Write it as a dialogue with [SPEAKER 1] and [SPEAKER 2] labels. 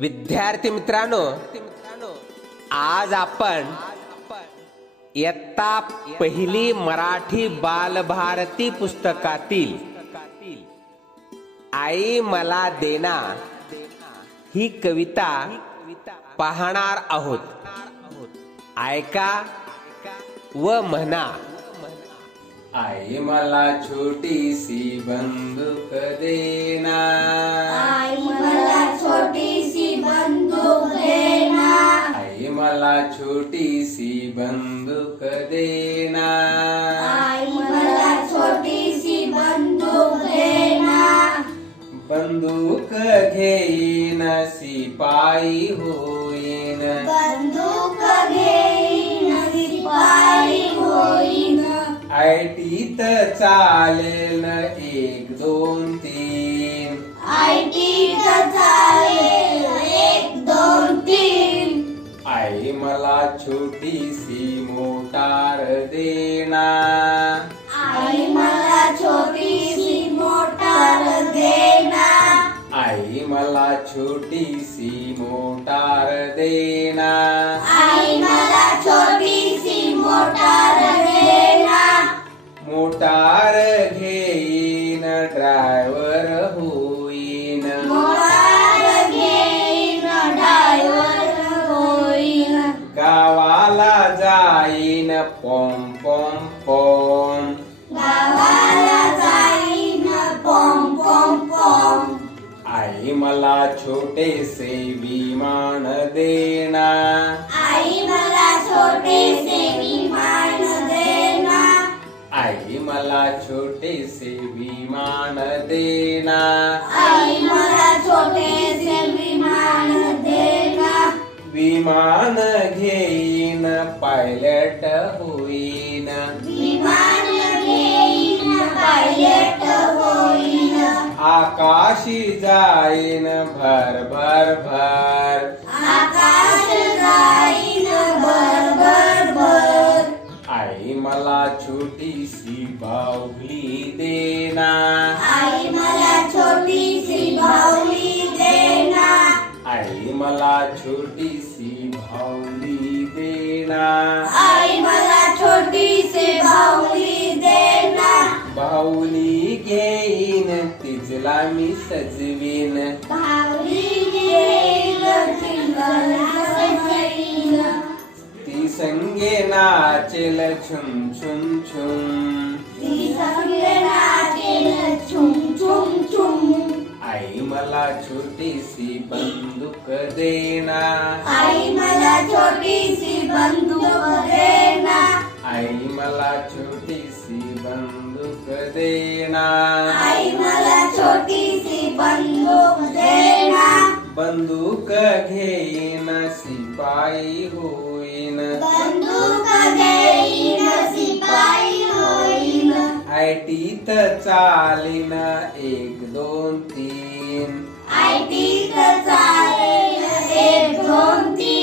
[SPEAKER 1] विद्यार्थी मित्रांनो आज आपण इयत्ता पहिली मराठी बालभारती पुस्तकातील आई मला देना ही कविता पाहणार आहोत. ऐका व म्हणा. आई मला छोटीशी बंदूक देना.
[SPEAKER 2] बंदूक देना
[SPEAKER 1] आई मला छोटीशी बंदूक देना।
[SPEAKER 2] बंदूक
[SPEAKER 1] घेईन शिपाई होईन।
[SPEAKER 2] बंदूक घेईन शिपाई होईन।
[SPEAKER 1] आयटीत चालेल एक दोन तीन। आई मला छोटीशी मोटार देना
[SPEAKER 2] आई मला छोटीशी मोटार देना
[SPEAKER 1] आई मला छोटीशी मोटार देना
[SPEAKER 2] आई मला छोटीशी मोटार देना
[SPEAKER 1] मोटार घेईन जाईन पॉम पॉम पॉम.
[SPEAKER 2] गावाला जाईन पॉम पॉम पॉम
[SPEAKER 1] आई मला छोटेसे विमान देना
[SPEAKER 2] आई मला छोटेसे विमान देना
[SPEAKER 1] आई मला छोटेसे विमान देना.
[SPEAKER 2] आई मला छोटेसे विमान देना.
[SPEAKER 1] विमान घे पायलट होईन.
[SPEAKER 2] पायलट होईन
[SPEAKER 1] आकाशी जाईन भर भर भर.
[SPEAKER 2] आकाश जाईन भर भर भर
[SPEAKER 1] आई मला छोटीशी बाहुली देना
[SPEAKER 2] आई मला छोटीशी बाहुली देना
[SPEAKER 1] आई मला छोटीशी बाहुली देना
[SPEAKER 2] आई मला छोटीशी बाहुली देना
[SPEAKER 1] बाहुली घेईन तिजला मी सजवीन.
[SPEAKER 2] बाहुली घेईन तिला सजवीन.
[SPEAKER 1] ती संगे नाचेल छुम छुम छुम.
[SPEAKER 2] ती संगे नाचेल छुम छुम छुम.
[SPEAKER 1] आई मला छोटीशी बंदूक देना
[SPEAKER 2] आई मला छोटीशी बंदूक
[SPEAKER 1] घेईन सिपाई होईन. बंदूक घेईन सिपाई
[SPEAKER 2] चालीन एक दोन तीन.
[SPEAKER 1] आयटीत चालीन एक दोन तीन.